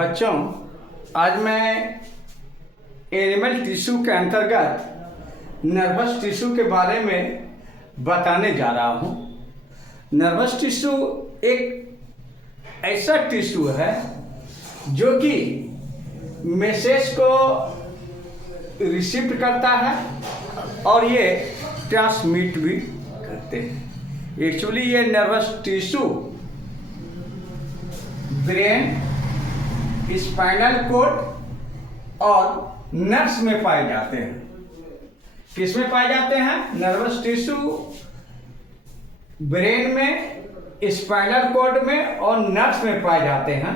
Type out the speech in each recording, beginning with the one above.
बच्चों, आज मैं एनिमल टिश्यू के अंतर्गत नर्वस टिश्यू के बारे में बताने जा रहा हूँ। नर्वस टिश्यू एक ऐसा टिश्यू है जो कि मैसेज को रिसीव करता है और ये ट्रांसमिट भी करते हैं। एक्चुअली ये nervous tissue brain, spinal cord और नर्व्स में पाए जाते हैं। किस में पाए जाते हैं? नर्वस टिश्यू ब्रेन में, स्पाइनल कॉर्ड में और नर्व्स में पाए जाते हैं।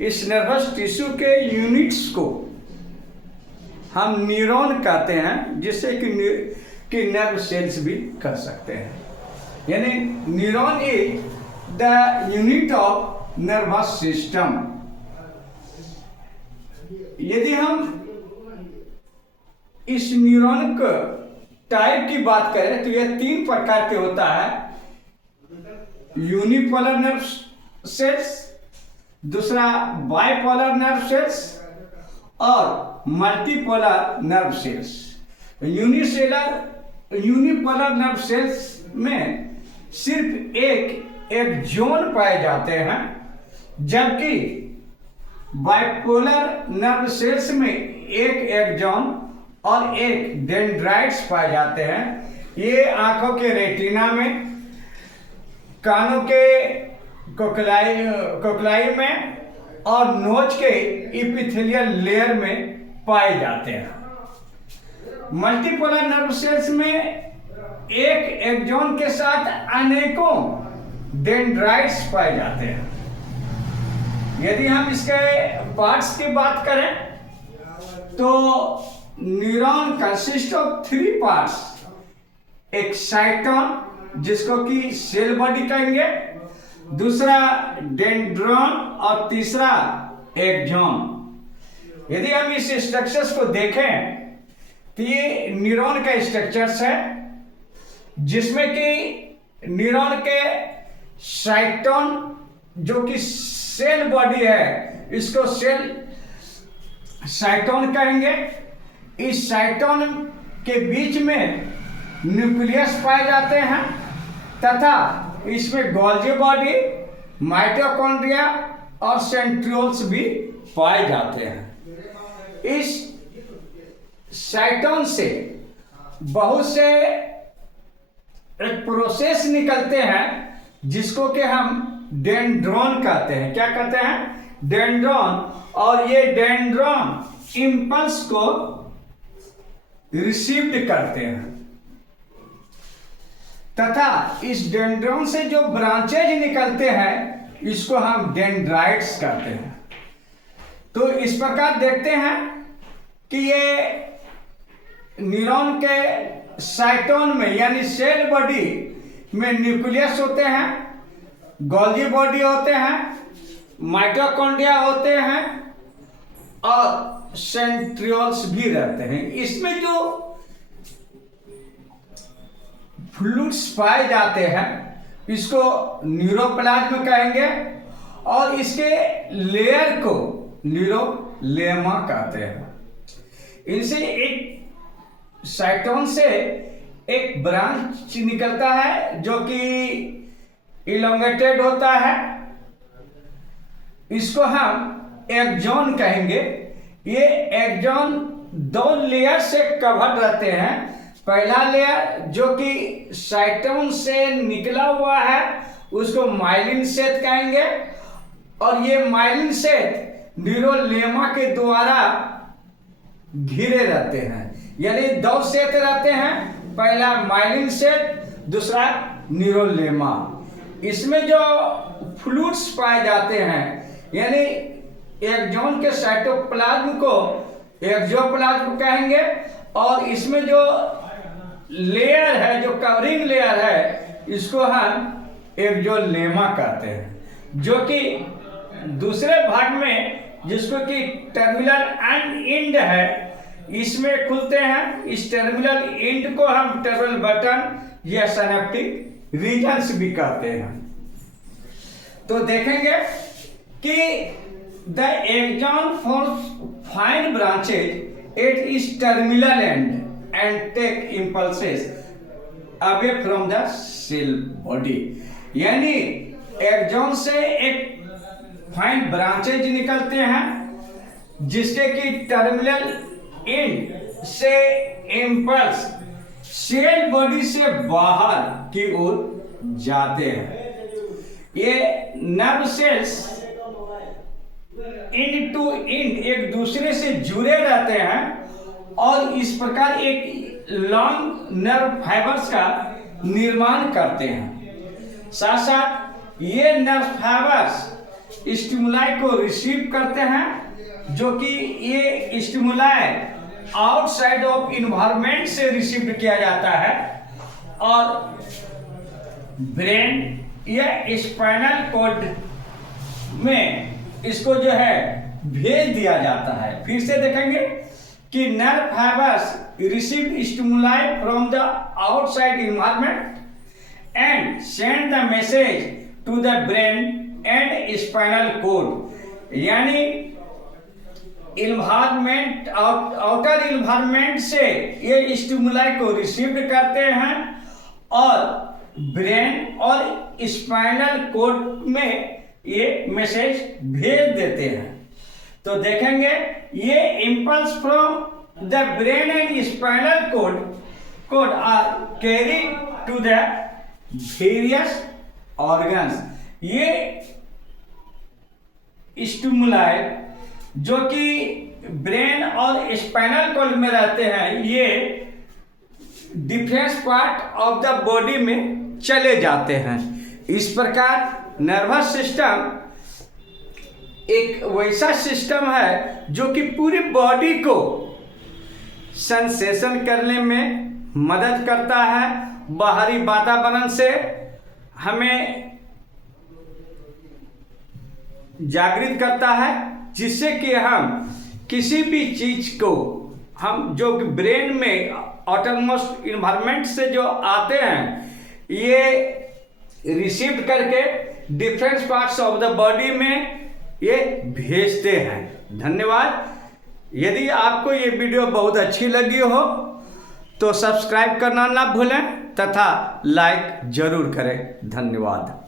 इस नर्वस टिश्यू के यूनिट्स को हम न्यूरॉन कहते हैं, जिससे कि नर्व सेल्स भी कर सकते हैं। यानी neuron is the unit of nervous system. यदि हम इस न्यूरॉन के टाइप की बात करें तो यह 3 प्रकार के होता है। यूनिपोलर नर्व सेल्स, दूसरा बाइपोलर नर्व सेल्स और multipolar nerve cells. Unipolar nerve cells में सिर्फ एक एक्सॉन पाए जाते हैं, जबकि बाइपोलर नर्व सेल्स में एक एक्सॉन और एक डेंड्राइट्स पाए जाते हैं। ये आंखों के रेटिना में, कानों के कोक्लाई में और नोज के एपिथेलियल लेयर में पाए जाते हैं। मल्टीपोलर नर्व सेल्स में एक एक्सॉन के साथ अनेकों डेंड्राइट्स पाए जाते हैं। यदि हम इसके पार्ट्स की बात करें तो न्यूरॉन कंसिस्ट ऑफ 3 पार्ट्स। एक साइटोन, जिसको कि सेल बॉडी कहेंगे, दूसरा डेंड्रॉन और तीसरा एक्सॉन। यदि हम इस स्ट्रक्चर्स को देखें तो ये न्यूरॉन का स्ट्रक्चर्स है, जिसमें कि न्यूरॉन के साइटोन जो कि सेल बॉडी है, इसको सेल साइटोन कहेंगे। इस साइटोन के बीच में न्यूक्लियस पाए जाते हैं तथा इसमें गोल्गी बॉडी, माइटोकॉन्ड्रिया और सेंट्रियोल्स भी पाए जाते हैं। इस साइटोन से बहुत से एक प्रोसेस निकलते हैं, जिसको कि हम डेंड्रॉन कहते हैं। क्या कहते हैं? डेंड्रॉन। और ये डेंड्रॉन इम्पल्स को रिसीव्ड करते हैं तथा इस डेंड्रॉन से जो ब्रांचेज निकलते हैं, इसको हम डेंड्राइट्स कहते हैं। तो इस प्रकार देखते हैं कि ये न्यूरॉन के साइटोन में यानी सेल बॉडी में न्यूक्लियस होते हैं, गोल्गी बॉडी होते हैं, माइटोकॉन्ड्रिया होते हैं और सेंट्रियोल्स भी रहते हैं। इसमें जो फ्लूइड्स पाए जाते हैं, इसको न्यूरोप्लाज्म कहेंगे और इसके लेयर को न्यूरोलेमा कहते हैं। इनसे एक साइटोन से एक ब्रांच निकलता है जो कि इलोंगेटेड होता है, इसको हम एक्सॉन कहेंगे। ये एक्सॉन 2 लेयर से कवर्ड रहते हैं। पहला लेयर जो कि साइटोन से निकला हुआ है, उसको माइलिन शेथ कहेंगे और ये माइलिन शेथ न्यूरोलेमा के द्वारा घिरे रहते हैं। यानी 2 शेथ रहते हैं, पहला माइलिन शेथ, दूसरा न्यूरोलेमा। इसमें जो फ्लूइड्स पाए जाते हैं, यानी एक्सॉन के साइटोप्लाज्म को एक्सोप्लाज्म कहेंगे और इसमें जो लेयर है, जो कवरिंग लेयर है, इसको हम एक्सोलेमा कहते हैं। जो कि दूसरे भाग में, जिसको कि टर्मिनल एंड है, इसमें खुलते हैं। इस टर्मिनल एंड को हम टर्मिनल बटन या सिनेप्टिक रीजन्स भी कहते हैं। तो देखेंगे कि the axon forms fine branches at its terminal end and take impulses away from the cell body. यानी एक्सॉन से एक फाइन ब्रांचेज निकलते हैं जिसके कि टर्मिनल एंड से इम्पल्स सेल बॉडी से बाहर की ओर जाते हैं। ये nerve cells end to end एक दूसरे से जुड़े रहते हैं और इस प्रकार एक लॉन्ग नर्व फाइबर्स का निर्माण करते हैं। साथ साथ ये नर्व फाइबर्स स्टिमुलाई को रिसीव करते हैं, जो कि ये स्टिमुलाई आउटसाइड ऑफ इन्वायरमेंट से रिसीव किया जाता है और ब्रेन या स्पाइनल कॉर्ड में इसको जो है भेज दिया जाता है। फिर से देखेंगे कि nerve fibres receive stimuli from the outside environment and send the message to the brain and spinal cord। यानी इन्वायरमेंट आउटर इन्वायरमेंट से ये स्टिमुलाई को रिसीव करते हैं और ब्रेन और स्पाइनल कोड में ये मैसेज भेज देते हैं। तो देखेंगे ये impulse from the brain and spinal cord are carry to the various organs. ये स्टिमुलाई जो कि ब्रेन और स्पाइनल कॉर्ड में रहते हैं, ये different part of the body में चले जाते हैं। इस प्रकार नर्वस सिस्टम एक वैसा सिस्टम है जो कि पूरी बॉडी को सेंसेशन करने में मदद करता है, बाहरी वातावरण से हमें जागृत करता है, जिससे कि हम किसी भी चीज को हम जो ब्रेन में ऑटोनोमस इन्वायरमेंट से जो आते हैं, ये रिसीव करके different parts of the body में ये भेजते हैं। धन्यवाद। यदि आपको ये वीडियो बहुत अच्छी लगी हो तो सब्सक्राइब करना ना भूलें तथा लाइक जरूर करें। धन्यवाद।